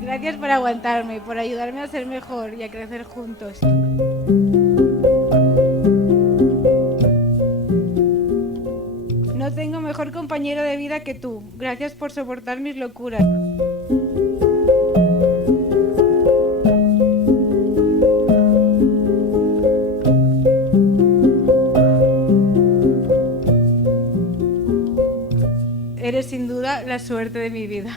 Gracias por aguantarme, por ayudarme a ser mejor y a crecer juntos. No tengo mejor compañero de vida que tú. Gracias por soportar mis locuras. Eres sin duda la suerte de mi vida.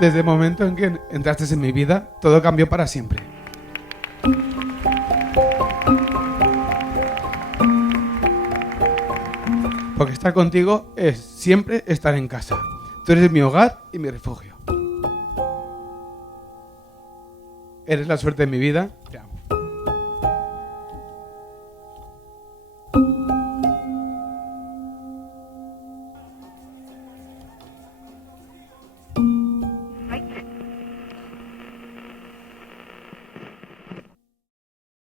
Desde el momento en que entraste en mi vida, todo cambió para siempre. Porque estar contigo es siempre estar en casa. Tú eres mi hogar y mi refugio. Eres la suerte de mi vida. Te amo.